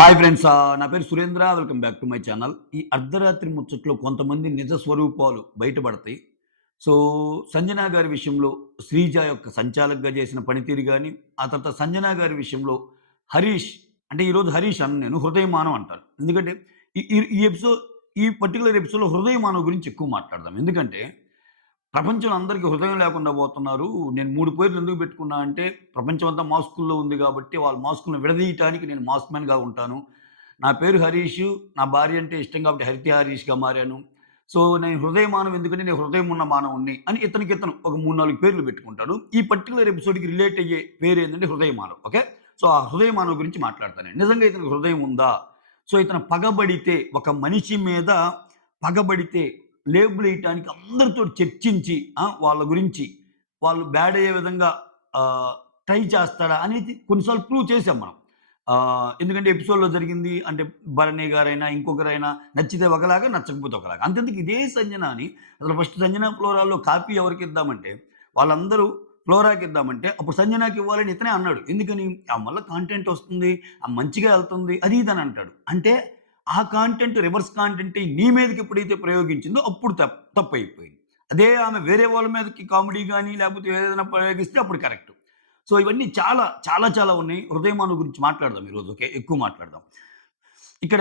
Hi friends. నా పేరు Surendra. Welcome back to my channel. ఈ అర్ధరాత్రి ముచ్చట్లో కొంతమంది నిజ స్వరూపాలు బయటపడతాయి. సో, సంజన గారి విషయంలో శ్రీజ యొక్క సంచాలకుగా చేసిన పనితీరు గాని, ఆ తర్వాత సంజన గారి విషయంలో హరీష్ అంటే ఈరోజు హరీష్ అనను నేను. హృదయమానం అంటాను. ఎందుకంటే ఈ ఈ ఈ ఎపిసోడ్ ఈ పర్టిక్యులర్ ఎపిసోడ్‌లో హృదయమానం గురించి ఎక్కువ మాట్లాడదాం. ఎందుకంటే ప్రపంచంలో అందరికి హృదయం లేకుండా పోతున్నారు. నేను 3 పేర్లు ఎందుకు పెట్టుకున్నా అంటే, ప్రపంచం అంతా మాస్కుల్లో ఉంది కాబట్టి, వాళ్ళ మాస్కులను విడదీయటానికి నేను మాస్క్ మ్యాన్‌గా ఉంటాను. నా పేరు హరీషు. నా భార్య అంటే ఇష్టం కాబట్టి హరిత హరీష్‌గా మారాను. సో, నేను హృదయమానవం ఎందుకంటే నేను హృదయం ఉన్న మానవుడిని అని ఇతను ఒక 3, 4 పేర్లు పెట్టుకుంటాడు. ఈ పర్టిక్యులర్ ఎపిసోడ్‌కి రిలేట్ అయ్యే పేరేంటంటే హృదయమానవ్. ఓకే. సో, ఆ హృదయమానవ్ గురించి మాట్లాడతాను. నిజంగా ఇతనికి హృదయం ఉందా? సో, ఇతను పగబడితే ఒక మనిషి మీద పగబడితే లేబులేయటానికి అందరితోటి చర్చించి వాళ్ళ గురించి వాళ్ళు బ్యాడ్ అయ్యే విధంగా ఆహ్, ట్రై చేస్తాడా అనేది కొన్నిసార్లు ప్రూవ్ చేసాం మనం. ఎందుకంటే ఎపిసోడ్‌లో జరిగింది అంటే భరణి గారైనా, ఇంకొకరైనా నచ్చితే ఒకలాగా, నచ్చకపోతే ఒకలాగా. అంతెందుకు ఇదే సంజనాని అసలు ఫస్ట్ సంజన ఫ్లోరాలో కాపీ ఎవరికిద్దామంటే వాళ్ళందరూ ఫ్లోరాకిద్దామంటే అప్పుడు సంజనాకి ఇవ్వాలని ఇతనే అన్నాడు. ఎందుకని? ఆమె వల్ల కాంటెంట్ వస్తుంది. ఆమె మంచిగా ఎళ్తుంది. అది ఇది అని అంటాడు. అంటే ఆ కాంటెంట్ రివర్స్ కాంటెంట్ నీ మీదకి ఎప్పుడైతే ప్రయోగించిందో అప్పుడు తప్పయిపోయింది. అదే ఆమె వేరే వాళ్ళ మీదకి కామెడీ గాని, లేకపోతే ఏదైనా ప్రయోగిస్తే అప్పుడు కరెక్ట్. సో, ఇవన్నీ చాలా ఉన్నాయి. హృదయమాను గురించి మాట్లాడదాం ఈరోజు. ఓకే. ఎక్కువ మాట్లాడదాం. ఇక్కడ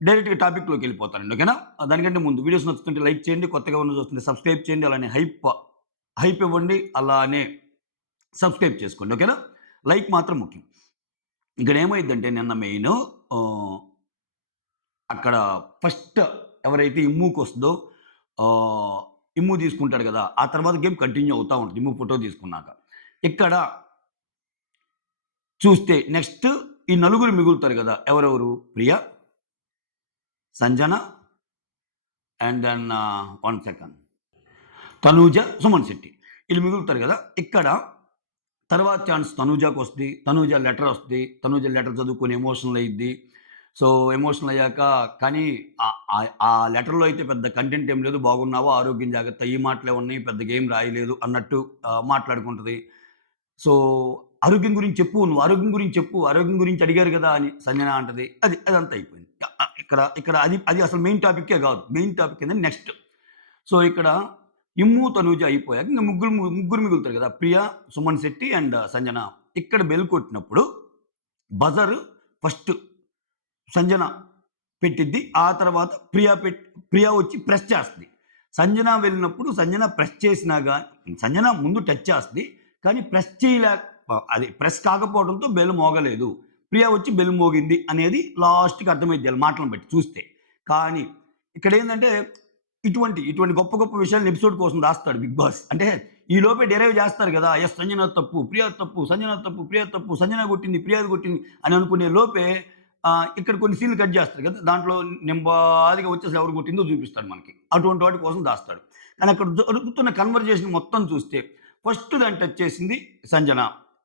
డైరెక్ట్‌గా టాపిక్‌లోకెళ్ళిపోతానండి. ఓకేనా? దానికంటే ముందు వీడియోస్ నచ్చుతుంటే లైక్ చేయండి. కొత్తగా ఉన్న చూస్తుంటే సబ్స్క్రైబ్ చేయండి. అలానే హైప్ ఇవ్వండి. అలానే సబ్స్క్రైబ్ చేసుకోండి. ఓకేనా? లైక్ మాత్రం ముఖ్యం. ఇక్కడ ఏమైద్దంటే నిన్న మెయిను ఆహ్ అక్కడ ఫస్ట్ ఎవరైతే ఇమ్ముకొస్తదో ఆహ్, ఇమ్ము తీసుకుంటాడు గదా! ఆ తర్వాత గేమ్ కంటిన్యూ అవుతా ఉంటది. ఇమ్ము ఫోటో తీసుకున్నాక. ఇక్కడ చూస్తే నెక్స్ట్ ఈ నలుగురు మిగులుతారు గదా! ఎవరెవరు? Priya, Sanjana and then one second Tanuja, Suman Shetty. ఈళ్ళు మిగులుతారు గదా! ఇక్కడ తర్వాత ఛాన్స్ తనూజకొస్తది. తనూజ లెటరొస్తది. తనూజ లెటర్ చదువుకొని ఎమోషనల్ అయ్యిద్ది. సో, ఎమోషనల్ అయ్యాక కానీ ఆ లెటర్‌లో అయితే పెద్ద కంటెంట్ ఏం లేదు. బాగున్నావా? ఆరోగ్యం జాగ్రత్త. ఈ మాటలే ఉన్నాయి. పెద్దగా ఏం రాయలేదు అన్నట్టు మాట్లాడుకుంటది. సో, ఆరోగ్యం గురించి చెప్పు. నువ్వు ఆరోగ్యం గురించి చెప్పు. ఆరోగ్యం గురించి అడిగారు గదా! అని సంజన అంటది. అదంతా అయిపోయింది. ఇక్కడ ఇక్కడ అది అసలు మెయిన్ టాపిక్కే గాదు. మెయిన్ టాపిక్ ఏందంటే నెక్స్ట్. సో, ఇక్కడ ఇమ్ము, తనూజ అయిపోయాక ఇంక ముగ్గురు మిగులుతారు గదా! ప్రియ, సుమన్ శెట్టి అండ్ సంజన. ఇక్కడ బెల్ కొట్టినప్పుడు బజర్ ఫస్ట్ సంజన పెట్టిద్ది. ఆ తర్వాత ప్రియ వచ్చి ప్రెస్ చేస్తది. సంజన వెళ్ళినప్పుడు సంజన ప్రెస్ చేసినా సంజన ముందు టచ్ చేస్తది. కానీ అది ప్రెస్ కాకపోవడంతో బెల్ మోగలేదు. ప్రియ వచ్చి బెల్ మోగింది అనేది లాస్ట్‌కి అర్థమైద్ది ఆళ్ళ మాటలను బట్టి చూస్తే. కానీ ఇక్కడేందంటే ఇటువంటి గొప్ప గొప్ప విషయాలను ఎపిసోడ్ కోసం దాస్తాడు 'బిగ్ బాస్'. అంటే ఈ లోపే డిరైవ్ చేస్తారు గదా! సంజన తప్పు, ప్రియ తప్పు, సంజన తప్పు, ప్రియ తప్పు, సంజన కొట్టింది, ప్రియది కొట్టింది అని అనుకునే లోపే ఇక్కడ కొన్ని సీన్‌లు కట్ చేస్తారు కదా! దాంట్లో నెమ్మదిగా వచ్చి అసలు ఎవరు కొట్టిందో చూపిస్తాడు మనకి. అటువంటి వాటి కోసం దాస్తాడు. కానీ అక్కడ జరుగుతున్న కన్వర్జేషన్ మొత్తం చూస్తే ఫస్ట్ దాన్ని టచ్ చేసింది సంజన.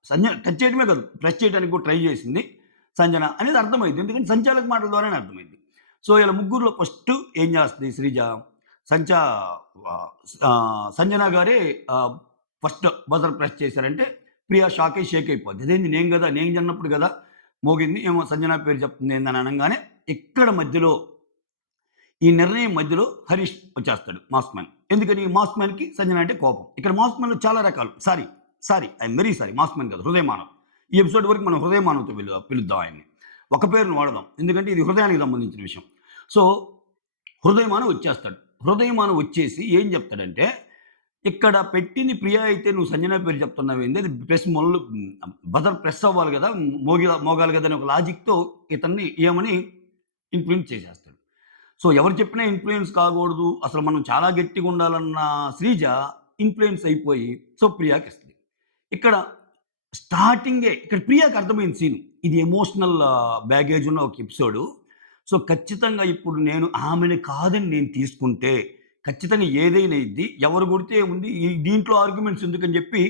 సంజన టచ్ చేయడమే కాదు, ప్రెస్ చేయడానికి కూడా ట్రై చేసింది సంజన అనేది అర్థమైద్ది. ఎందుకంటే సంచాలక మాటల ద్వారానే అర్థమైద్ది. సో, ఈళ్ళ ముగ్గురిలో ఫస్ట్ ఏం చేస్తది శ్రీజ సంచా సంజన గారే ఫస్ట్ బజర్ ప్రెస్ చేశారంటే ప్రియ షేక్ అయిపోద్ది. అదేంది నేను గదా! నేను జన్నప్పుడు గదా! మోగింది. ఏమో సంజన పేరు చెప్తుంది ఏందని అనంగానే ఇక్కడ మధ్యలో ఈ నిర్ణయం మధ్యలో హరీష్ వచ్చేస్తాడు మాస్క్ మ్యాన్. ఎందుకని మాస్క్ మ్యాన్‌కి సంజన అంటే కోపం. ఇక్కడ మాస్క్ మ్యాన్‌లో చాలా రకాలు. I'm very sorry mask man కాదు హృదయమానవ్. ఈ ఎపిసోడ్ వరకు మనం హృదయమానవ్‌తో పిలుద్దాం ఆయన్ని. ఒక పేరుని వాడదాం. ఎందుకంటే ఇది హృదయానికి సంబంధించిన విషయం. సో, హృదయమానవ్ వచ్చేస్తాడు. హృదయమానవ్ వచ్చేసి ఏం చెప్తాడంటే, ఇక్కడ పెట్టింది ప్రియ అయితే నువ్వు సంజన పేరు చెప్తున్నావేంది? అది ప్రెస్ బజర్ ప్రెస్ అవ్వాలి గదా! మోగాలి గదా! అని ఒక లాజిక్‌తో ఇతన్ని ఏమని ఇన్‌ఫ్లూయెన్స్ చేసేస్తాడు. సో, ఎవరు చెప్పినా ఇన్‌ఫ్లూయెన్స్ కాకూడదు. అసలు మనం చాలా గట్టిగా ఉండాలన్న శ్రీజ ఇన్‌ఫ్లూయెన్స్ అయిపోయి సో, ప్రియాకిస్తది. ఇక్కడ ఇక్కడ ప్రియాకి అర్థమైంది సీను. ఇది ఎమోషనల్ బ్యాగేజ్ ఉన్న ఒక ఎపిసోడు. సో, ఖచ్చితంగా ఇప్పుడు నేను ఆమెని కాదని నేను తీసుకుంటే, ఖచ్చితంగా ఏదైనా ఇద్ది. ఎవరు కొడితే ఏముంది? దీంట్లో ఆర్గ్యుమెంట్స్ ఎందుకని చెప్పి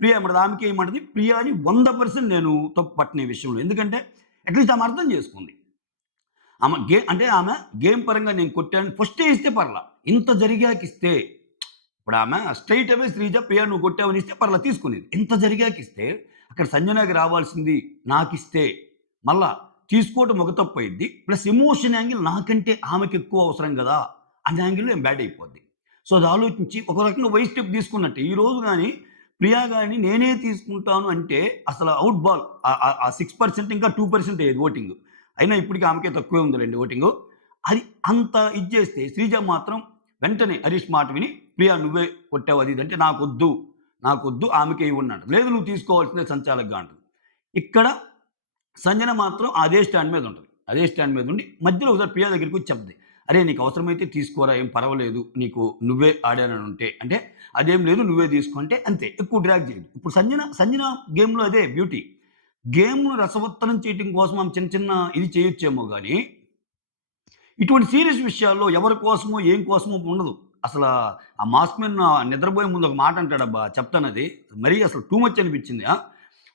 ప్రియ ఏమంటది? ఆమెకి ఏమంటది? ప్రియాని 100% నేను తప్పు పట్టను ఈ విషయంలో. ఎందుకంటే అట్‌లీస్ట్ ఆమె అర్థం చేసుకుంది. ఆమె గేమ్ పరంగా నేను కొట్టాను ఫస్టే ఇస్తే పర్లా. ఇంత జరిగాకిస్తే ఇప్పుడు ఆమె స్ట్రెయిట్ అవే శ్రీజ ప్రియ నువ్వు కొట్టావని ఇస్తే పర్లా తీసుకునేది. ఇంత జరిగాకిస్తే అక్కడ సంజనకి రావాల్సింది నాకిస్తే మళ్ళా తీసుకోవటం ఒక తప్పు అయ్యిద్ది. ప్లస్ ఎమోషన్ యాంగిల్ నాకంటే ఆమెకెక్కువ అవసరం గదా! అనే యాంగిల్‌లో ఏం బ్యాడ్ అయిపోద్ది. సో, అది ఆలోచించి ఒక రకంగా వై స్టెప్ తీసుకున్నట్టే. ఈ రోజు గాని ప్రియా గాని నేనే తీసుకుంటాను అంటే అసలు ఔట్ బాల్ ఆ 6% ఇంకా 2% అయ్యేది ఓటింగు. అయినా ఇప్పటికి ఆమెకే తక్కువే ఉందిలెండి ఓటింగు. అది అంత ఇది చేస్తే శ్రీజ మాత్రం వెంటనే హరీష్ మాట విని ప్రియా నువ్వే కొట్టావు అది ఇది అంటే నాకొద్దు ఆమెకే ఇవ్వండి. లేదు నువ్వు తీసుకోవాల్సిందే సంచాలక్‌గా అంటది. ఇక్కడ సంజన మాత్రం అదే స్టాండ్ మీద ఉంటది. అదే స్టాండ్ మీద ఉండి మధ్యలో ఒకసారి ప్రియా దగ్గరికొచ్చి చెప్తది. "అరేయ్! నీకు అవసరమైతే తీసుకోరా ఏం పర్వాలేదు. నీకు నువ్వే ఆడాననుంటే" అంటే "అదేం లేదు నువ్వే తీసుకో" అంటే అంతే. ఎక్కువ డ్రాగ్ చేయదు. ఇప్పుడు సంజన గేమ్‌లో అదే బ్యూటీ. గేమ్‌ను రసవత్తరం చేయటం కోసం ఆమె చిన్న చిన్న ఇది చేయొచ్చేమో గానీ, ఇటువంటి సీరియస్ విషయాల్లో ఎవరి కోసమో, ఏం కోసమో ఉండదు. అసలా ఆ మాస్క్‌మెన్ నిద్రపోయే ముందు ఒక మాట అంటాడబ్బా! చెప్తానది. మరీ అసలు టూ మచ్ అనిపించింది.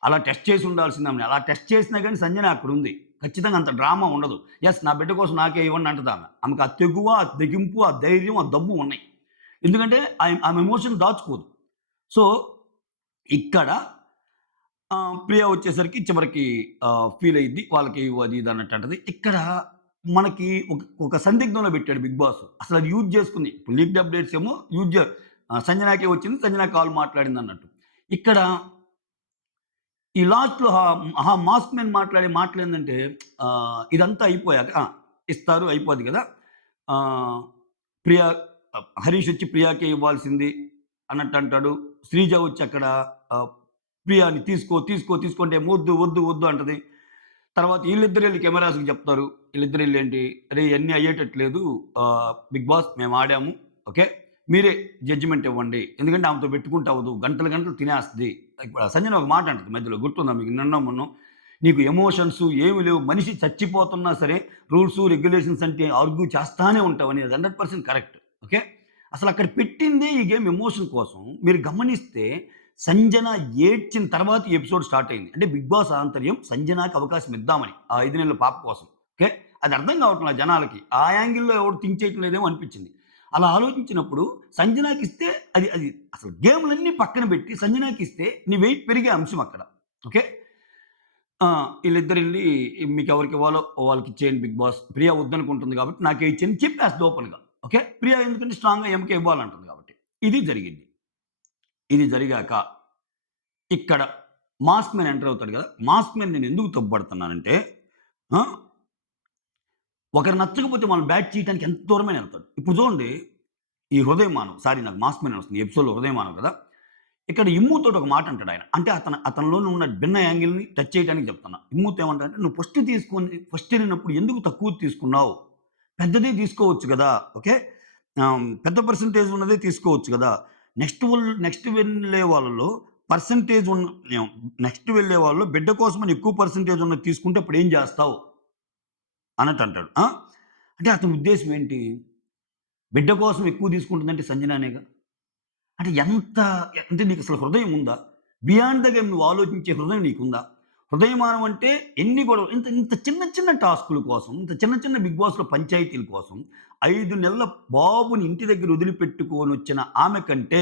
అలా టెస్ట్ చేసి ఉండాల్సిందామెని. అలా టెస్ట్ చేసినా గాని సంజన అక్కడుంది. ఖచ్చితంగా అంత డ్రామా ఉండదు. యెస్. నా బిడ్డ కోసం నాకే ఇవ్వండి అంటదామె. ఆమెకు ఆ తెగువ, ఆ తెగింపు, ఆ ధైర్యం, ఆ దమ్ము ఉన్నాయి. ఎందుకంటే ఆమె ఎమోషన్ దాచుకోదు. సో, ఇక్కడ ప్రియ వచ్చేసరికి చివరికి ఫీల్ అయ్యిద్ది. వాళ్ళకి ఇవ్వు అది ఇది అన్నట్టు అంటది. ఇక్కడ మనకి ఒక సందిగ్ధంలో పెట్టాడు బిగ్ బాస్. అసలు అది యూజ్ చేసుకుంది. ఇప్పుడు లీక్డ్ అప్డేట్స్ ఏమో సంజనాకే వచ్చింది. సంజన కాల్ మాట్లాడిందన్నట్టు. ఇక్కడ ఈ లాస్ట్‌లో మాస్క్ మ్యాన్ మాట్లాడే మాటలేందంటే ఇదంతా అయిపోయాక ఇస్తారు అయిపోద్ది కదా! ఆహ్, ప్రియా హరీష్ వచ్చి ప్రియాకే ఇవ్వాల్సింది అన్నట్టు అంటాడు. శ్రీజ వచ్చి అక్కడ ఆహ్, ప్రియాని తీసుకో అంటే వద్దు అంటది. తర్వాత ఈళ్ళిద్దరెళ్లి కెమెరాస్‌కి చెప్తారు. ఈళ్ళిద్దరెళ్లి "అరేయ్! ఇయన్నీ అయ్యేటట్టు లేదు. బిగ్ బాస్ మేము ఆడాము. ఓకే. మీరే జడ్జిమెంట్ ఇవ్వండి. ఎందుకంటే ఆమెతో పెట్టుకుంటే అవ్వదు. గంటలు తినేస్తది." ఇప్పుడు సంజన ఒక మాట అంటది మధ్యలో గుర్తుందా మీకు నిన్నో మొన్నో? "నీకు ఎమోషన్స్ ఏమి లేవు. మనిషి చచ్చిపోతున్నా సరే రూల్స్, రెగ్యులేషన్స్ అంటే ఆర్గ్యూ చేస్తానే ఉంటావని." అది 100% కరెక్ట్. ఓకే. అసలక్కడ పెట్టిందే ఈ గేమ్ ఎమోషన్ కోసం. మీరు గమనిస్తే సంజన ఏడ్చిన తర్వాత ఈ ఎపిసోడ్ స్టార్ట్ అయింది. అంటే 'బిగ్ బాస్' ఆంతర్యం సంజనకి అవకాశం ఇద్దామని. ఆ 5 నెలల పాప కోసం. ఓకే. అది అర్థం కావట్ల జనాలకి. ఆ యాంగిల్‌లో ఎవడు థింక్ చేయటం లేదేమో అనిపించింది. అలా ఆలోచించినప్పుడు సంజనాకిస్తే అది అది అసలు గేమ్‌లన్నీ పక్కన పెట్టి సంజనాకిస్తే నీ వెయిట్ పెరిగే అంశం అక్కడ. ఓకే. ఈళ్ళిద్దరెళ్లి మీకెవరికివ్వాలో వాళ్ళకిచ్చేయండి 'బిగ్ బాస్.' ప్రియ వద్దనుకుంటుంది కాబట్టి నాకే ఇచ్చేయండి చెప్పేస్తది ఓపెన్‌గా. ఓకే. ప్రియ ఎందుకంటే స్ట్రాంగ్‌గా ఈమెకే ఇవ్వాలంటుంది కాబట్టి. ఇది జరిగింది. ఇది జరిగాక ఇక్కడ మాస్క్ మ్యాన్ ఎంటర్ అవుతాడు కదా! మాస్క్ మ్యాన్ నేనెందుకు తప్పుపడుతున్నానంటే ఆ! ఒకరు నచ్చకపోతే వాళ్ళని బ్యాట్ చేయడానికి ఎంత దూరమైనా ఎళ్తాడు. ఇప్పుడు చూడండి ఈ హృదయమానవ్ సారీ నాకు మాస్క్ మ్యాన్ వస్తుంది. ఈ ఎపిసోడ్‌లో హృదయమానవ్ కదా! ఇక్కడ ఇమ్ముతోటి ఒక మాట అంటాడాయన. అంటే అతనిలోనే ఉన్న భిన్న యాంగిల్‌ని టచ్ చేయడానికి చెప్తున్నా. ఇమ్ముతో ఏమంటాడంటే, "నువ్వు ఫస్ట్ ఎళ్ళినప్పుడు ఎందుకు తక్కువది తీసుకున్నావు? పెద్దదే తీసుకోవచ్చు గదా! ఓకే. పెద్ద పర్సెంటేజ్ ఉన్నదే తీసుకోవచ్చు గదా! నెక్స్ట్ వెళ్ళే వాళ్ళలో పర్సెంటేజ్ ఉన్న ఏం నెక్స్ట్ వెళ్ళే వాళ్ళలో బిడ్డ కోసమని ఎక్కువ పర్సెంటేజ్ ఉన్నది తీసుకుంటే అప్పుడేం జేస్తావు?" అన్నట్టు అంటాడు. అంటే అతని ఉద్దేశ్యం ఏంటి? బిడ్డ కోసం ఎక్కువ తీసుకుంటుందంటే సంజనానేగా. అంటే అంటే నీకసలు హృదయం ఉందా? బియాండ్ ద గేమ్ నువ్వు ఆలోచించే హృదయం నీకుందా? హృదయమానం అంటే ఎన్ని గొడవలు ఇంత ఇంత చిన్న చిన్న టాస్కుల కోసం, ఇంత చిన్న చిన్న బిగ్ బాస్‌లో పంచాయతీల కోసం 5 నెలల బాబుని ఇంటి దగ్గర వదిలిపెట్టుకొనొచ్చిన ఆమె కంటే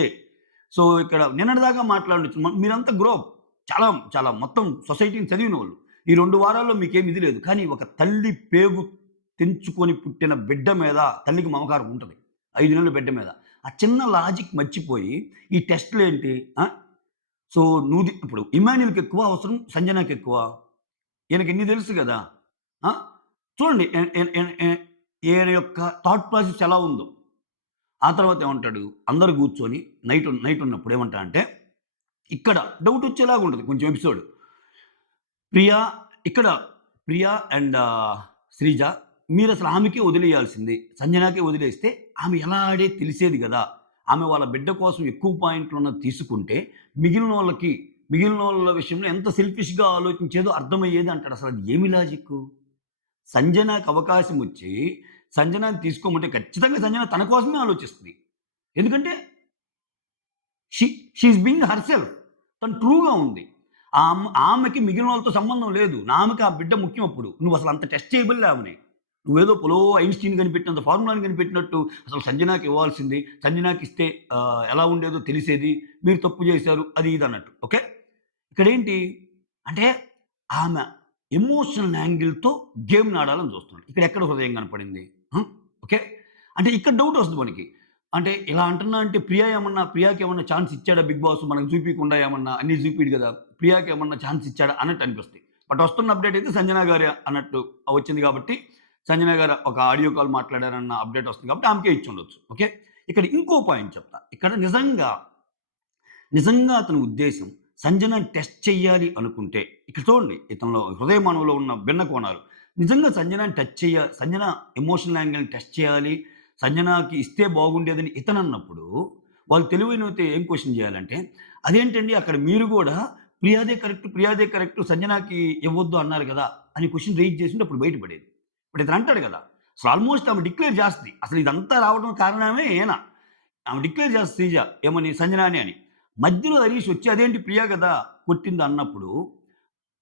సో, ఇక్కడ నిన్నటిదాకా మాట్లాడొచ్చు. మీరంతా గ్రో అప్. చాలా చాలా మొత్తం సొసైటీని చదివినోళ్ళు. ఈ 2 వారాల్లో మీకేమి ఇది లేదు. కానీ ఒక తల్లి పేగు తెంచుకొని పుట్టిన బిడ్డ మీద తల్లికి మమకారం ఉంటది. 5 నెలల బిడ్డ మీద. ఆ చిన్న లాజిక్ మర్చిపోయి ఈ టెస్ట్‌లేంటి? ఆ! సో, ఇప్పుడు ఇమ్మాన్యూల్‌కెక్కువ అవసరం సంజనాకెక్కువ. ఈయనకి ఇన్ని తెలుసు గదా! ఆ! చూడండి ఎ ఎ ఎ ఎ ఈయన యొక్క థాట్ ప్రాసెస్ ఎలా ఉందో. ఆ తర్వాత ఏమంటాడు, అందరూ గూర్చొని నైట్ ఉన్నప్పుడు ఏమంటాడంటే, ఇక్కడ డౌటొచ్చేలాగా ఉంటది కొంచెం ఎపిసోడ్. ప్రియా ఇక్కడ ప్రియా అండ్ శ్రీజ మీరసలు ఆమెకే వదిలేయాల్సింది. సంజనాకే వదిలేస్తే ఆమె ఎలా ఆడేది తెలిసేది గదా! ఆమె వాళ్ళ బిడ్డ కోసం ఎక్కువ పాయింట్లున్నది తీసుకుంటే మిగిలినోళ్ళ విషయంలో ఎంత సెల్ఫిష్‌గా ఆలోచించేదో అర్థమయ్యేది అంటాడు. అసలది ఏమి లాజిక్కు? సంజనాకి అవకాశమొచ్చి సంజనాని తీసుకోమంటే ఖచ్చితంగా సంజన తన కోసమే ఆలోచిస్తది. ఎందుకంటే she she is being herself. తను ట్రూగా ఉంది. ఆమెకి మిగిలిన వాళ్ళతో సంబంధం లేదు. ఆమెకి ఆ బిడ్డ ముఖ్యం అప్పుడు. నువ్వసలు అంత టెస్ట్ చేయబల్లే ఆమెని. నువ్వేదో ఐన్‌స్టీన్ కనిపెట్టినంత ఫార్ములాని కనిపెట్టినట్టు అసలు సంజనాకి ఇవ్వాల్సింది. సంజనాకిస్తే ఎలా ఉండేదో తెలిసేది. మీరు తప్పు చేశారు. అది ఇది అన్నట్టు. ఓకే. ఇక్కడేంటి అంటే ఆమె ఎమోషనల్ యాంగిల్‌తో గేమ్‌ని ఆడాలని చూస్తున్నాడు. ఇక్కడ ఎక్కడ హృదయం కనపడింది? హ్మ్. ఓకే. అంటే ఇక్కడ డౌట్ వస్తుంది మనకి. అంటే ఇలా అంటున్నా అంటే ప్రియాకేమన్నా ఛాన్స్ ఇచ్చాడా బిగ్ బాస్ మనకు చూపియకుండా ఏమన్నా అన్నీ చూపియడు గదా! ప్రియాకేమన్నా ఛాన్స్ ఇచ్చాడా అన్నట్టు అనిపిస్తాయి. బట్ వస్తున్న అప్డేట్ అయితే సంజన గారే అన్నట్టు వచ్చింది కాబట్టి, సంజన గారు ఒక ఆడియో కాల్ మాట్లాడారన్న అప్డేట్ వస్తుంది కాబట్టి ఆమెకే ఇచ్చుండొచ్చు. ఓకే. ఇక్కడ ఇంకో పాయింట్ చెప్తా. ఇక్కడ నిజంగా అతని ఉద్దేశ్యం సంజనని టెస్ట్ చెయ్యాలి అనుకుంటే, ఇక్కడ చూడండి ఇతనిలో హృదయ మానవులో ఉన్న భిన్న కోణాలు. నిజంగా సంజన ఎమోషనల్ యాంగిల్‌ని టెస్ట్ చేయాలి. సంజనకి ఇస్తే బాగుండేదని ఇతనన్నప్పుడు, వాళ్ళు తెలివైనోతే ఏం క్వెషన్ చేయాలంటే, అదేంటండి అక్కడ మీరు గూడా ప్రియాదే కరెక్ట్ సంజనకి ఇవ్వొద్దు అన్నారు గదా! అని క్వెషన్ రైజ్ చేసుంటే అప్పుడు బయట పడేది. ఇప్పుడు ఇతను అంటాడు గదా! అసలు ఆల్‌మోస్ట్ ఆమె డిక్లేర్ చేస్తది. అసలు ఇదంతా రావడం కారణమే ఈయన. ఆమె డిక్లేర్ చేస్తది శ్రీజ ఏమని సంజనాని అని. మధ్యలో హరీష్ వచ్చి అదేంటి ప్రియా గదా! కొట్టింది అన్నప్పుడు,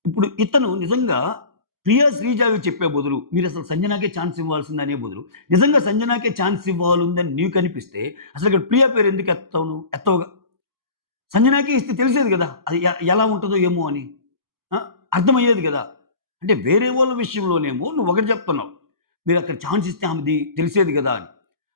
ఇప్పుడు ఇతను నిజంగా శ్రీజాకి చెప్పే బదులు మీరసలు సంజనాకే ఛాన్స్ ఇవ్వాల్సిందనే బదులు, నిజంగా సంజనాకే ఛాన్స్ ఇవ్వాలుందని నీకనిపిస్తే అసలు ఇక్కడ ప్రియా పేరు ఎందుకు ఎత్తావు నువ్వు? ఎత్తవుగా. సంజనాకే ఇస్తే తెలిసేది గదా! అది ఎలా ఉంటదో ఏమో అని. ఆ! అర్థమయ్యేది గదా! అంటే వేరే వాళ్ళ విషయంలోనేమో నువ్వొకటి చెప్తున్నావు. మీరక్కడ ఛాన్స్ ఇస్తే ఆమెది తెలిసేది గదా! అని.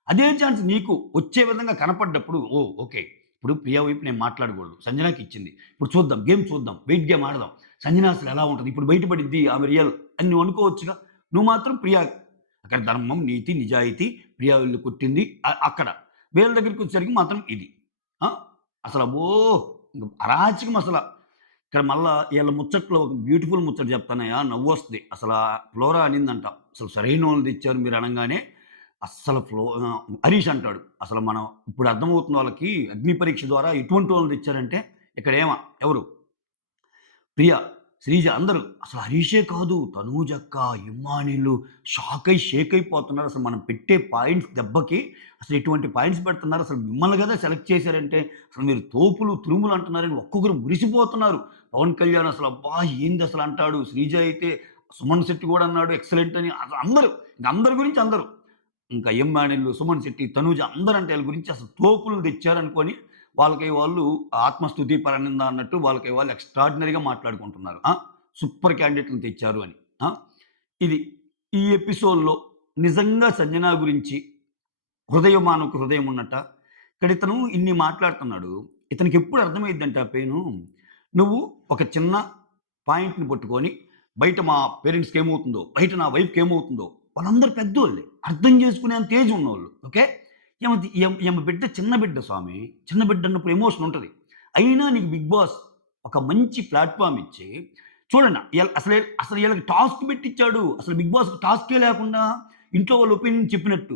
అదే ఛాన్స్ నీకు వచ్చే విధంగా కనపడ్డప్పుడు ఓకే. ఇప్పుడు ప్రియా వైపు నేను మాట్లాడకూడదు. సంజనాకిచ్చింది. ఇప్పుడు చూద్దాం. గేమ్ చూద్దాం. వెయిట్ గేమ్ ఆడదాం. సంజన అసలు ఎలా ఉంటది? ఇప్పుడు బయట పడిద్ది ఆమె రియల్ అని నువ్వు అనుకోవచ్చుగా. నువ్వు మాత్రం ప్రియా అక్కడ ధర్మం, నీతి, నిజాయితీ ప్రియా వీళ్ళు కొట్టింది అక్కడ. వీళ్ళ దగ్గరికొచ్చేసరికి మాత్రం ఇది. ఆ! అసలు అబ్బో! ఇంక అరాచకం అసల. ఇక్కడ మళ్ళా ఈళ్ళ ముచ్చట్లో ఒక బ్యూటిఫుల్ ముచ్చట చెప్తానయ్యా నవ్వొస్తది. అసలా ఫ్లోరా అనిందంట. అసలు సరైనోళ్ళని తెచ్చారు మీరు అనంగానే అస్సలు హరీష్ అంటాడు. అసలు మనం ఇప్పుడు అర్థమవుతుంది వాళ్ళకి అగ్ని పరీక్ష ద్వారా ఎటువంటి వాళ్ళని తెచ్చారంటే ఇక్కడేమ ఎవరు? ప్రియ, శ్రీజ అందరూ. అసలు హరీషే కాదు తనూజక్క, ఇమ్మానీలు షేక్ అయిపోతున్నారు. అసలు మనం పెట్టే పాయింట్స్ దెబ్బకి అసలు ఎటువంటి పాయింట్స్ పెడుతున్నారు. అసలు మిమ్మల్ని గదా సెలెక్ట్ చేశారంటే అసలు మీరు తోపులు, తురుములు అంటున్నారని ఒక్కొక్కరు మురిసిపోతున్నారు. పవన్ కళ్యాణ్ అసలు అబ్బా! ఏంది అసలు అంటాడు. శ్రీజ అయితే సుమన్ శెట్టి గూడా అన్నాడు ఎక్సలెంట్ అని. అసలు అందరూ ఇంక అందరి గురించి అందరూ. ఇంకా ఎమ్మానిల్లు, సుమన్ శెట్టి, తనూజ అందరంటే ఆళ్ళ గురించి అసలు తోపులు తెచ్చారనుకోని వాళ్ళకి వాళ్ళు ఆత్మస్తుతి పరనింద అన్నట్టు వాళ్ళకి వాళ్ళు ఎక్స్ట్రార్డినరీగా మాట్లాడుకుంటున్నారు. సూపర్ క్యాండిడేట్‌లని తెచ్చారు అని. ఆ! ఇది ఈ ఎపిసోడ్‌లో నిజంగా సంజన గురించి హృదయమానవకు హృదయం ఉన్నట్ట. ఇక్కడ ఇతను ఇన్ని మాట్లాడుతున్నాడు. ఇతనికెప్పుడు అర్థమైద్దంటే ఆ పెయిను, నువ్వు ఒక చిన్న పాయింట్‌ని పట్టుకొని బయట మా పేరెంట్స్‌కేమవుతుందో, బయట నా వైఫ్‌కేమవుతుందో వాళ్ళందరూ పెద్దోళ్ళే. అర్థం చేసుకునేంత ఏజ్ ఉన్నోళ్ళు. ఓకే. ఈమె బిడ్డ చిన్న బిడ్డ స్వామి. చిన్న బిడ్డ అన్నప్పుడు ఎమోషన్ ఉంటది. అయినా నీకు బిగ్ బాస్ ఒక మంచి ప్లాట్‌ఫార్మ్ ఇచ్చి చూడండి అసలు ఈళ్ళకి టాస్క్ పెట్టిచ్చాడు. అసలు బిగ్ బాస్‌కి టాస్కే లేకుండా ఇంట్లో వాళ్ళ ఒపీనియన్ చెప్పినట్టు.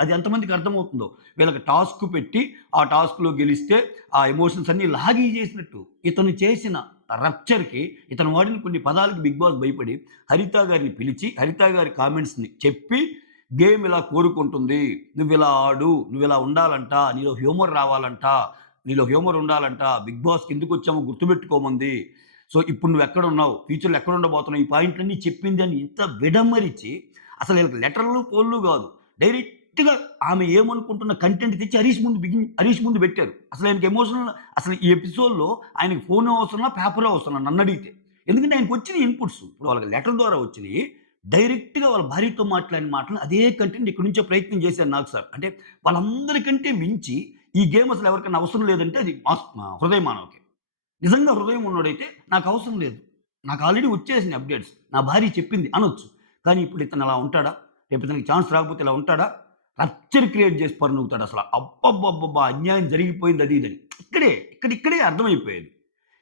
అది ఎంతమందికి అర్థమవుతుందో. వీళ్ళకి టాస్క్ పెట్టి ఆ టాస్క్‌లో గెలిస్తే ఆ ఎమోషన్స్ అన్నీ లాగి చేసినట్టు. ఇతను చేసిన రప్చర్‌కి ఇతను వాడిన కొన్ని పదాలకి బిగ్ బాస్ భయపడి హరిత గారిని పిలిచి హరిత గారి కామెంట్స్‌ని చెప్పి గేమ్ ఇలా కోరుకుంటుంది. నువ్విలా ఆడు. నువ్విలా ఉండాలంట. నీలో హ్యూమర్ రావాలంట. నీలో హ్యూమర్ ఉండాలంట. బిగ్ బాస్‌కి ఎందుకొచ్చామో గుర్తుపెట్టుకోమంది. సో, ఇప్పుడు నువ్వెక్కడున్నావు? ఫ్యూచర్‌లో ఎక్కడుండబోతున్నావు? ఈ పాయింట్లన్నీ చెప్పింది అని ఇంత విడమరిచి అసలు ఈళ్ళకి లెటర్లు, పోల్లు గాదు. డైరెక్ట్‌గా ఆమె ఏమనుకుంటున్న కంటెంట్ తెచ్చి హరీష్ ముందు పెట్టారు. అసలు ఆయనకి ఎమోషనల్ అసలు ఈ ఎపిసోడ్‌లో ఆయనకి ఫోను అవసరమా? పేపరు అవసరమా? నన్నడిగితే. ఎందుకంటే ఆయనకొచ్చినియి ఇన్‌పుట్స్. ఇప్పుడు వాళ్ళకి లెటర్ ద్వారా వచ్చినియి. డైరెక్ట్‌గా వాళ్ళ భార్యతో మాట్లాడిన మాటలు అదే కంటెంట్ ఇక్కడి నుంచే ప్రయత్నం చేశారు నాకు సార్. అంటే వాళ్ళందరికంటే మించి ఈ గేమ్ అసలు ఎవరికన్నా అవసరం లేదంటే అది హృదయ మానవకే. నిజంగా హృదయం ఉన్నోడైతే నాకవసరం లేదు. నాకు ఆల్రెడీ వచ్చేసినాయి అప్‌డేట్స్. నా భార్య చెప్పింది అనొచ్చు. కానీ ఇప్పుడు ఇతను అలా ఉంటాడా? రేపు ఇతనికి ఛాన్స్ రాకపోతే ఇలా ఉంటాడా? రప్చర్ క్రియేట్ చేసి పరిణుగుతాడసల. అబ్బబ్బబ్బబ్బా! అన్యాయం జరిగిపోయింది అది ఇదని. ఇక్కడే అర్థమైపోయేది.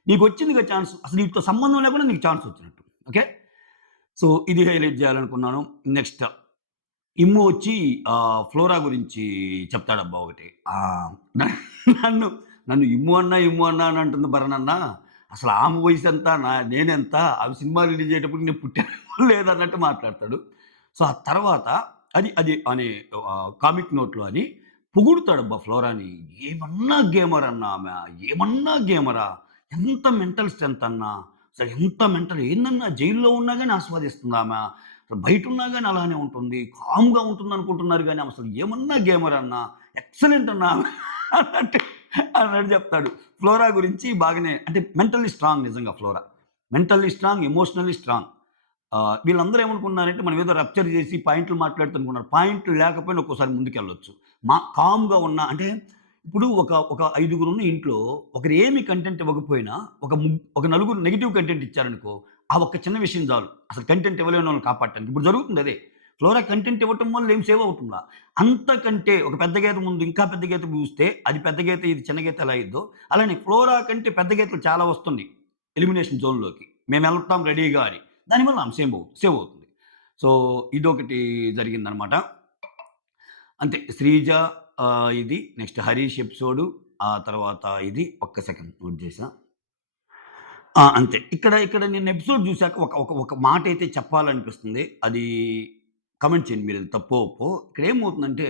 నీకొచ్చిందిగా ఛాన్స్. అసలు నీతో సంబంధం లేకుండా నీకు ఛాన్స్ వచ్చినట్టు. ఓకే. సో, ఇది హైలైట్ చేయాలనుకున్నాను. నెక్స్ట్ ఇమ్ము వచ్చి ఫ్లోరా గురించి చెప్తాడబ్బా ఒకటి. నన్ను నన్ను ఇమ్ము అన్నా అని అంటుంది భరణన్న. అసలు ఆమె వయసెంత? నేనెంత? ఆమె సినిమా రిలీజ్ అయ్యేటప్పుడు నేను పుట్టానో లేదన్నట్టు మాట్లాడతాడు. సో, ఆ తర్వాత అది అనే కామిక్ నోట్‌లో అని పొగుడుతాడబ్బా ఫ్లోరాని. ఏమన్నా గేమర్ అన్నా ఆమె. ఏమన్నా గేమరా? ఎంత మెంటల్ స్ట్రెంత్ అన్నా. అసలు ఎంత మెంటల్ ఏందన్నా జైల్‌లో ఉన్నా గాని ఆస్వాదిస్తుందామె. బయటున్నా గాని అలానే ఉంటుంది. కామ్‌గా ఉంటుందనుకుంటున్నారు గానీ, ఆమె అసలు ఏమన్నా గేమర్ అన్నా, ఎక్సలెంట్ అన్నా ఆమె అన్నట్టు అన్నట్టు చెప్తాడు. ఫ్లోరా గురించి బాగానే అంటే మెంటల్లీ స్ట్రాంగ్ నిజంగా flora. Mentally strong, emotionally strong. వీళ్ళందరూ ఏమనుకున్నారంటే మనం ఏదో రప్చర్ చేసి పాయింట్లు మాట్లాడుతనుకున్నారు. పాయింట్లు లేకపోయినా ఒక్కోసారి ముందుకెళ్ళొచ్చు. కామ్‌గా ఉన్న అంటే ఇప్పుడు ఒక ఐదుగురున్న ఇంట్లో ఒకరు ఏమి కంటెంట్ ఇవ్వకపోయినా ఒక నలుగురు నెగెటివ్ కంటెంట్ ఇచ్చారనుకో, ఆ ఒక్క చిన్న విషయం చాలు. అసలు కంటెంట్ ఇవ్వలేనోళ్ళని కాపాడటానికి. ఇప్పుడు జరుగుతుంది అదే. ఫ్లోరా కంటెంట్ ఇవ్వటం వల్ల ఏం సేవ్ అవుతుందా? అంతకంటే ఒక పెద్ద గీత ముందు ఇంకా పెద్ద గీత చూస్తే అది పెద్ద గీత, ఇది చిన్న గీత ఎలా అయ్యిద్దో, అలానే ఫ్లోరా కంటే పెద్ద గీతలు చాలా వస్తున్నాయి ఎలిమినేషన్ జోన్‌లోకి. మేమెళ్తాం రెడీగా అని. దానివల్ల ఆమె సేవ్ అవుతుంది. సో, ఇదొకటి జరిగిందనమాట. అంతే 'శ్రీజ' ఇది నెక్స్ట్ 'హరీష్' ఎపిసోడు. ఆ తర్వాత ఇది ఒక్క సెకండ్ నోట్ చేశా. అంతే. ఇక్కడ నేను ఎపిసోడ్ చూసాక ఒక ఒక ఒక మాటైతే చెప్పాలనిపిస్తుంది. అది కామెంట్ చేయండి మీరది తప్పో, ఒప్పో. ఇక్కడేమవుతుందంటే,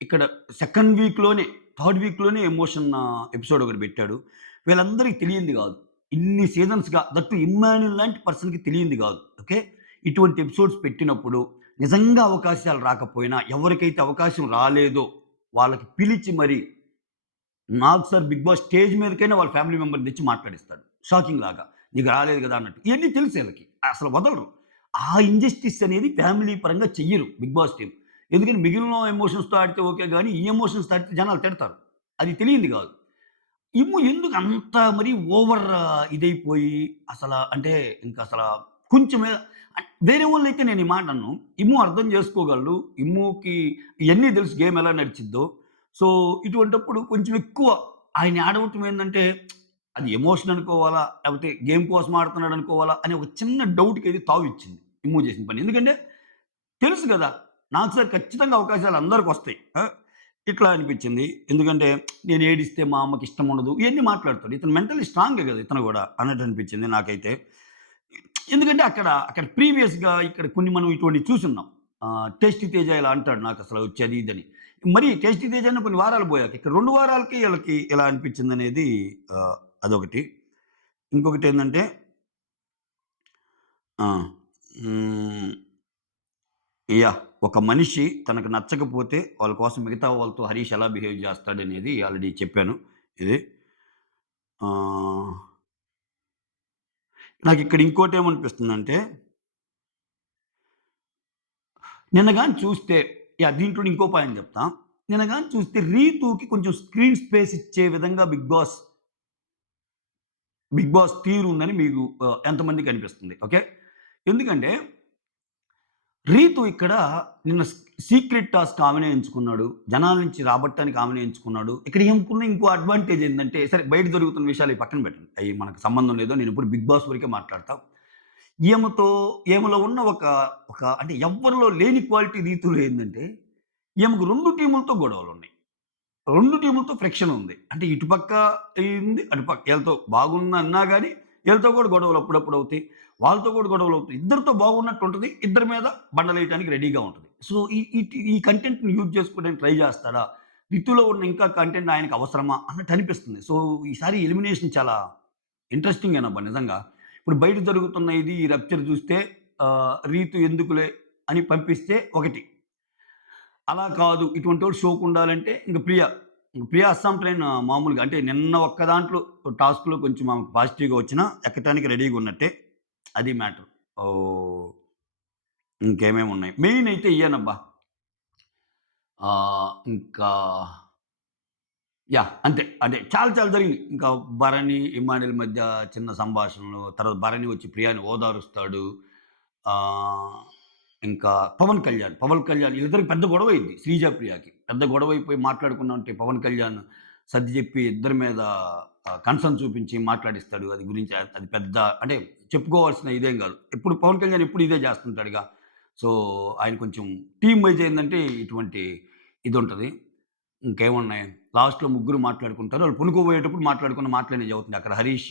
ఇక్కడ సెకండ్ వీక్‌లోనే, థర్డ్ వీక్‌లోనే ఎమోషన్ ఎపిసోడ్ ఒకటి పెట్టాడు. వీళ్ళందరికి తెలియంది గాదు. ఇన్ని సీజన్స్‌గా దట్ ఇమ్మాన్యుల్ లాంటి పర్సన్‌కి తెలియంది గాదు. ఓకే. ఇటువంటి ఎపిసోడ్స్ పెట్టినప్పుడు నిజంగా అవకాశాలు రాకపోయినా, ఎవరికైతే అవకాశం రాలేదో వాళ్ళకి పిలిచి మరి నాకు సార్ 'బిగ్ బాస్' స్టేజ్ మీదకైనా వాళ్ళ ఫ్యామిలీ మెంబర్‌ని తెచ్చి మాట్లాడిస్తాడు. షాకింగ్ లాగా. నీకు రాలేదు గదా! అన్నట్టు. ఇయన్నీ తెలుసు ఈళ్ళకి. అసలు వదలరు. ఆ ఇంజస్టిస్ అనేది ఫ్యామిలీ పరంగా చెయ్యరు 'బిగ్ బాస్' టీమ్. ఎందుకని మిగిలిన ఎమోషన్స్‌తో ఆడితే ఓకే గానీ, ఈ ఎమోషన్స్‌తో ఆడితే జనాలు తిడతారు. అది తెలియంది గాదు. ఎందుకు అంత మరీ ఓవర్ ఇదైపోయి అంటే ఇంకసల కొంచెం వేరే వోళ్ళైతే నేను ఈ మాట అనను. అర్థం చేసుకోగలడు. ఇయన్నీ తెలుసు గేమ్ ఎలా నడిచిద్దో. సో, ఇటువంటప్పుడు కొంచెం ఎక్కువ ఆయన ఆడవటం ఏందంటే, అది ఎమోషన్ అనుకోవాలా? లేపోతే గేమ్ కోసం ఆడుతున్నాడు అనుకోవాలా? అనే ఒక చిన్న డౌట్‌కైతే తావిచ్చింది. చేసిన పని. ఎందుకంటే తెలుసు గదా! నాకు సార్ ఖచ్చితంగా అవకాశాలు అందరికొస్తాయి. ఇట్లా అనిపిచ్చింది. ఎందుకంటే నేను ఏడిస్తే మా అమ్మకి ఇష్టముండదు. ఇయన్నీ మాట్లాడతాడు. ఇతను మెంటల్లీ స్ట్రాంగే గదా! ఇతను గూడా అన్నట్టు అనిపిచ్చింది నాకైతే. ఎందుకంటే అక్కడ ప్రీవియస్‌గా ఇక్కడ కొన్ని మనం ఇటువంటివి చూసున్నాం. 'టేస్టీ తేజ' ఇలా అంటాడు నాకసల వచ్చి అది ఇదని. మరి 'టేస్టీ తేజ' అన్న కొన్ని వారాలు పోయాక ఇక్కడ 2 వారాలకే ఈళ్ళకి ఇలా అనిపిచ్చిందనేది అదొకటి. ఇంకొకటేందంటే ఆ! హ్మ్. ఒక మనిషి తనకు నచ్చకపోతే వాళ్ళ కోసం మిగతా వాళ్ళతో 'హరీష్' ఎలా బిహేవ్ జేస్తాడనేది ఆల్రెడీ చెప్పాను. ఇది. ఆహ్, నాకిక్కడ ఇంకోటేమనిపిస్తుందంటే, నిన్న గాని చూస్తే దీంట్లో ఇంకో పాయింట్ జెప్తా. నిన్న గాని చూస్తే 'రీతూకి' కొంచెం స్క్రీన్ స్పేస్ ఇచ్చే విధంగా 'బిగ్ బాస్' తీరుందని మీకు ఎంతమందికనిపిస్తుంది? ఓకే. ఎందుకంటే రీతు ఇక్కడ నిన్న సీక్రెట్ టాస్క్ ఆమెనే ఎంచుకున్నాడు. జనాల నుంచి రాబట్టడానికి ఆమెనే ఎంచుకున్నాడు. ఇక్కడ ఈమెకున్న ఇంకో అడ్వాంటేజ్ ఏందంటే, సరే బయట జరుగుతున్న విషయాలు పక్కన పెట్టండి. అయి మనకు సంబంధం లేదు. నేనిప్పుడు 'బిగ్ బాస్' వరకే మాట్లాడతా. ఈమెతో ఈమెలో ఉన్న ఒక అంటే ఎవ్వరిలో లేని క్వాలిటీ రీతులో ఏందంటే, ఈమెకు 2 టీములతో గొడవలున్నాయి. 2 టీములతో ఫ్రిక్షన్ ఉంది. అంటే ఇటుపక్క ఉంది, అటుపక్క ఈళ్ళతో బాగుందన్నా గాని, ఈళ్ళతో కూడా గొడవలు అప్పుడప్పుడు అవుతాయి. వాళ్ళతో కూడా గొడవలు అవుతాయి. ఇద్దరితో బాగున్నట్టు ఉంటది. ఇద్దరి మీద బండలేయటానికి రెడీగా ఉంటది. సో, ఈ ఈ ఈ కంటెంట్‌ని యూజ్ చేసుకోవడానికి ట్రై చేస్తాడా? రితులో ఉన్న ఇంకా కంటెంట్ ఆయనకి అవసరమా? అన్నట్టు అనిపిస్తుంది. సో, ఈసారి ఎలిమినేషన్ చాలా ఇంట్రెస్టింగేనబ్బా నిజంగా. ఇప్పుడు బయట జరుగుతున్న ఈ రప్చర్ చూస్తే రీతు ఎందుకులే అని పంపిస్తే ఒకటి. అలా కాదు. ఇటువంటోడు షోకుండాలంటే ఇంక ప్రియ. ఇంక ప్రియ అస్సాం ట్రైన్ మామూలుగా అంటే నిన్న ఒక్క దాంట్లో టాస్క్‌లో కొంచెం ఆమెకు పాజిటివ్‌గా వచ్చినా ఎక్కటానికి రెడీగున్నట్టే. అది మ్యాటర్. ఓహ్! ఇంకేమేమున్నాయి. మెయిన్ అయితే ఇయ్యేనబ్బా. ఇంకా అంతే. అంటే చాలా చాలా జరిగినియి. ఇంకా భరణి, ఇమ్మానుయేల్ మధ్య చిన్న సంభాషణలు. తర్వాత భరణి వచ్చి ప్రియాని ఓదారుస్తాడు. ఆహ్, ఇంకా పవన్ కళ్యాణ్ వీళ్ళిద్దరికి పెద్ద గొడవయిద్ది. శ్రీజ, ప్రియకి. పెద్ద గొడవైపోయి మాట్లాడుకుందామంటే పవన్ కళ్యాణ్ సర్ది చెప్పి ఇద్దరి మీద కన్సర్న్ చూపించి మాట్లాడిస్తాడు. అది గురించి అది పెద్ద అంటే చెప్పుకోవాల్సిన ఇదేం గాదు. ఎప్పుడు పవన్ కళ్యాణ్ ఎప్పుడు ఇదే చేస్తుంటాడుగా. సో, ఆయన కొంచెం టీమ్ వైస్ ఏందంటే ఇటువంటి ఇదుంటది. ఇంకేమున్నాయి? లాస్ట్‌లో ముగ్గురు మాట్లాడుకుంటారు. ఆళ్ళు పనుకోబోయేటప్పుడు మాట్లాడుకున్న మాటలన్నీ చెబుతుంది. అక్కడ హరీష్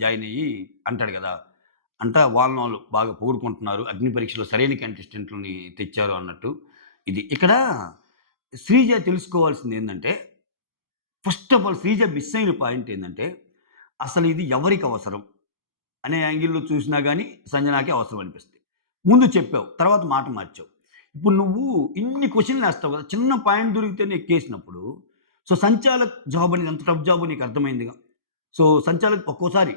జాయిన్ అయ్యి అంటాడు గదా! వాళ్ళని వాళ్ళు బాగా పొగుడుకుంటున్నారు. అగ్ని పరీక్షలో సరైన కంటెస్టెంట్‌లని తెచ్చారు అన్నట్టు. ఇది. ఇక్కడ శ్రీజ తెలుసుకోవాల్సిందేందంటే, first of all Sreeja miss అయిన పాయింట్ ఏందంటే, అసలు ఇది ఎవరికి అవసరం? అనే యాంగిల్‌లో చూసినా గాని సంజనాకే అవసరం అనిపిస్తది. ముందు చెప్పావు. తర్వాత మాట మార్చావు. ఇప్పుడు నువ్వు ఇన్ని క్వెషన్‌లేస్తావు కదా! చిన్న పాయింట్ దొరికితేనే ఎక్కేసినప్పుడు, సో, సంచాలక్ జాబ్ అనేది ఎంత టఫ్ జాబో నీకు అర్థమైందిగా. సో, సంచాలక్ ఒక్కోసారి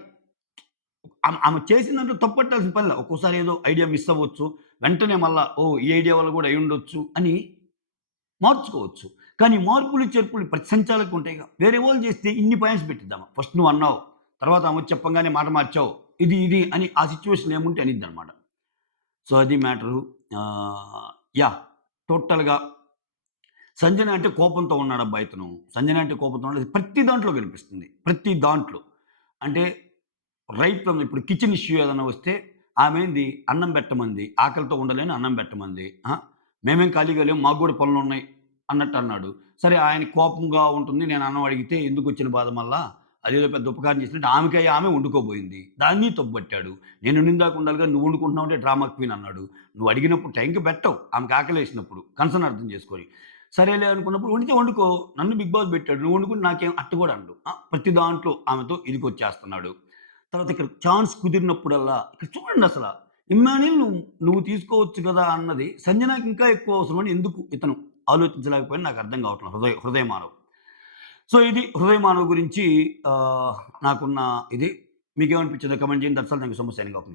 ఆమె చేసిన దాంట్లో తప్పు పట్టాల్సిన పనిలే. ఒక్కోసారి ఏదో ఐడియా మిస్ అవ్వచ్చు. వెంటనే మళ్ళా ఓహ్! ఈ ఐడియా వల్ల కూడా అయ్యుండొచ్చు అని మార్చుకోవచ్చు. కానీ మార్పులు, చేర్పులు ప్రతి సంచాలకునికి ఉంటాయిగా. వేరే వాళ్ళు చేస్తే ఇన్ని పాయింట్స్ పెట్టిద్దామ. ఫస్ట్ నువ్వు అన్నావు. తర్వాత ఆమె వచ్చి చెప్పంగానే మాట మార్చావు. ఇది అని ఆ సిట్యుయేషన్‌లో ఏముంటే అనిద్దనమాట. సో, అది మ్యాటరు. యాహ్! టోటల్‌గా సంజన అంటే కోపంతో ఉన్నాడబ్బా ఇతను. సంజన అంటే కోపంతో ఉన్నాడు. ప్రతి దాంట్లో కనిపిస్తుంది. ప్రతి దాంట్లో. అంటే రైట్ ఫ్రమ్ ఇప్పుడు కిచెన్ ఇష్యూ ఏదన్నా వస్తే ఆమేంది అన్నం పెట్టమంది. ఆకలితో ఉండలేను అన్నం పెట్టమంది. మేమేం ఖాళీగా లేము. మాకు గూడా పనులున్నాయి అన్నట్టు అన్నాడు. సరే ఆయన కోపంగా ఉంటుంది. నేను అన్నం అడిగితే ఎందుకొచ్చిన బాధ మళ్ళా? అదేదో పెద్ద ఉపకారం చేసినట్టు ఆమెకయ్యి ఆమె వండుకోబోయింది. దాన్ని తప్పుబట్టాడు. నేను వండిందాక ఉండాలిగా నువ్వు వండుకుంటున్నావంటే డ్రామా క్వీన్ అన్నాడు. నువ్వు అడిగినప్పుడు టైంకి పెట్టవు. ఆమెకి ఆకలేసినప్పుడు. కన్సర్న్ అర్థం చేసుకొని. సరేలే అనుకున్నప్పుడు వండితే వండుకో. నన్ను బిగ్ బాస్ పెట్టాడు. నువ్వు వండుకుంటే నాకేం అట్ట కూడా అనడు. ప్రతి దాంట్లో ఆమెతో ఇదికొచ్చేస్తున్నాడు. తర్వాత ఇక్కడ ఛాన్స్ కుదిరినప్పుడల్లా ఇక్కడ చూడండసల. ఇమ్మాన్యుల్ నువ్వు తీసుకోవచ్చు కదా అన్నది సంజనాకి ఇంకా ఎక్కువ అవసరమని ఎందుకు ఇతను ఆలోచించలేకపోయాడో నాకు అర్థం కావట్లేదు. హృదయమానవ్. సో, ఇది హృదయమానవ్ గురించి నాకున్న ఇది. మీకేమనిపించిందో కామెంట్ చేయండి. That's all. Thank you so much. Signing off.